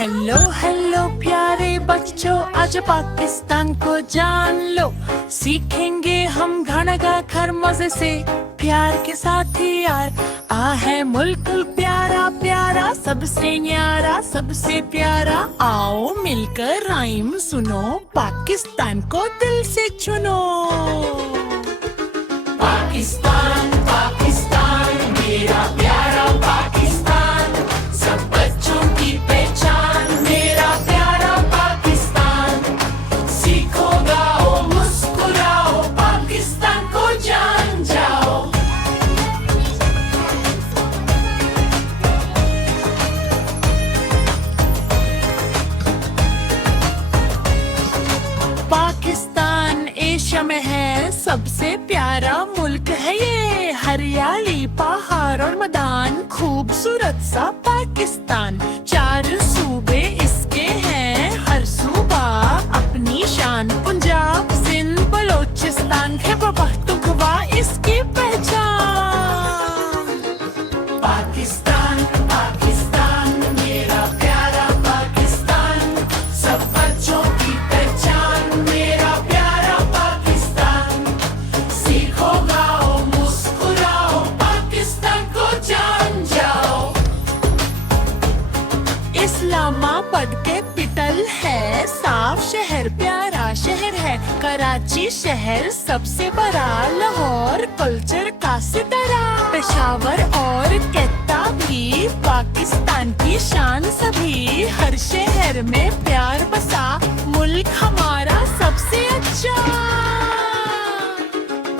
Hello hello प्यारे बच्चों, आज पाकिस्तान को जान लो। सीखेंगे हम गाना गाकर मजे से, प्यार के साथ ही यार। आ है मुल्क प्यारा प्यारा, सबसे न्यारा सबसे प्यारा। आओ मिलकर राइम सुनो, पाकिस्तान को दिल से चुनो। पाकिस्तान पाकिस्तान मेरा प्यारा पाकिस्तान, सब बच्चों की पहचान मेरा प्यारा पाकिस्तान। सीखो गाओ मुस्कुराओ, पाकिस्तान को जान जाओ। पाकिस्तान एशिया में है सबसे प्यारा मुल्क है ये। हरियाली पहाड़ और मैदान, खूबसूरत सा पाकिस्तान। 4 सूबे इसके हैं, हर सूबा अपनी शान। पंजाब सिंध बलोचिस्तान खैबर पख्तूनख्वा इसकी पहचान। पाकिस्तान पाकिस्तान मेरा प्यारा पाकिस्तान, सब बच्चों की पहचान मेरा प्यारा पाकिस्तान। सीखो गाओ मुस्कुराओ, पाकिस्तान को जान जाओ। इस्लामाबाद कैपिटल है, साफ शहर प्यारा शहर है। कराची शहर सबसे बड़ा, लाहौर कल्चर का सितारा। पेशावर और कहता भी पाकिस्तान की शान सभी। हर शहर में प्यार बसा, मुल्क हमारा सबसे अच्छा।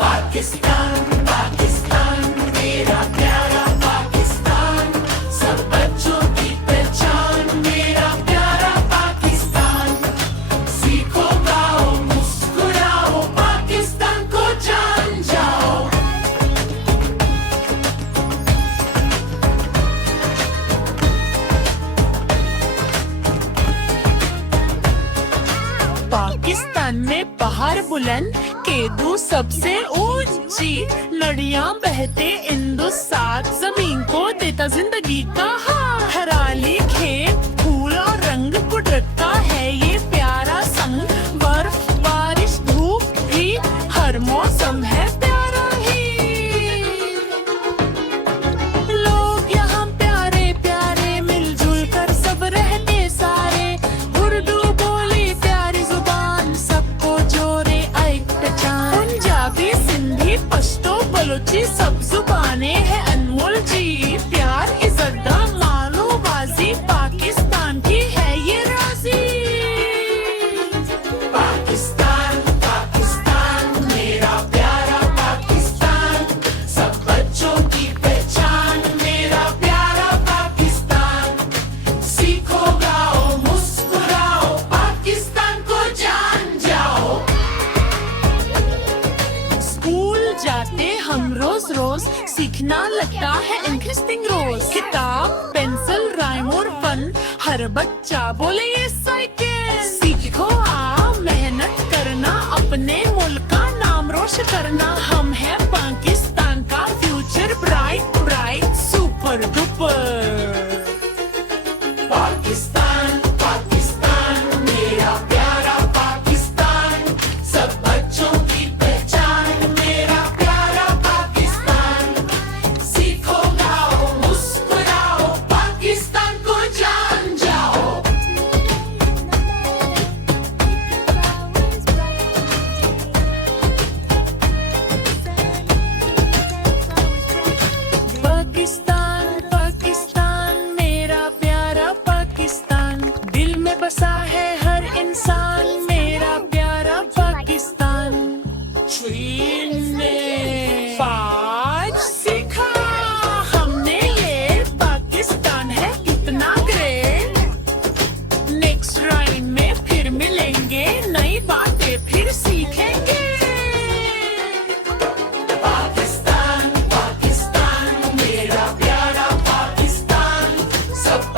पाकिस्तान पाकिस्तान मेरा प्यारा पाकिस्तान, सब बच्चों की पहचान मेरा प्यारा पाकिस्तान। सीखो गाओ मुस्कुराओ, पाकिस्तान को जान जाओ। पाकिस्तान में पहाड़ बुलंद, केदू सबसे ऊंची। नदियां बहते इंदुसात, जमीन को देता जिंदगी का हाथ। हराली खेत फूल और रंग, कुदरत का है ये प्यारा संग। बर्फ बारिश धूप भी, हर मौसम है प्यारा ही। लोग यहाँ प्यारे प्यारे, मिलजुल कर सब रहते सारे। उर्दू बोली प्यारी जुबान, सबको जोड़े एक पहचान। पंजाबी सिंधी पश्तो बलोची, सब जुबानें हैं अनमोल जी। प्यार इज्जत दा मानो बाजी, पाकिस्तान की है ये राजी। पाकिस्तान पाकिस्तान मेरा प्यारा पाकिस्तान, सब बच्चों की पहचान मेरा प्यारा पाकिस्तान। सीखो गाओ मुस्कुराओ, पाकिस्तान को जान जाओ। स्कूल जाते हम रोज रोज, सीखना लगता है इंटरेस्टिंग रोज। किताब पेंसिल राइम और फन, हर बच्चा बोले ये साइकिल। सीखो आ मेहनत करना, अपने मुल्क का नाम रोशन करना। हम है पाकिस्तान का future bright bright super duper. Pakistan Pakistan मेरा प्यारा पाकिस्तान, सब बच्चों की पहचान मेरा प्यारा पाकिस्तान। सीखो गाओ मुस्कुराओ, पाकिस्तान को जान जाओ। पाकिस्तान पाकिस्तान मेरा प्यारा पाकिस्तान, दिल में बसा है हर इंसान मेरा प्यारा पाकिस्तान। 3 ने 5 सीखा हमने, ये पाकिस्तान है कितना ग्रेट। नेक्स्ट राइम में फिर मिलेंगे, नई बातें फिर सीखेंगे। पाकिस्तान पाकिस्तान मेरा प्यारा पाकिस्तान, सब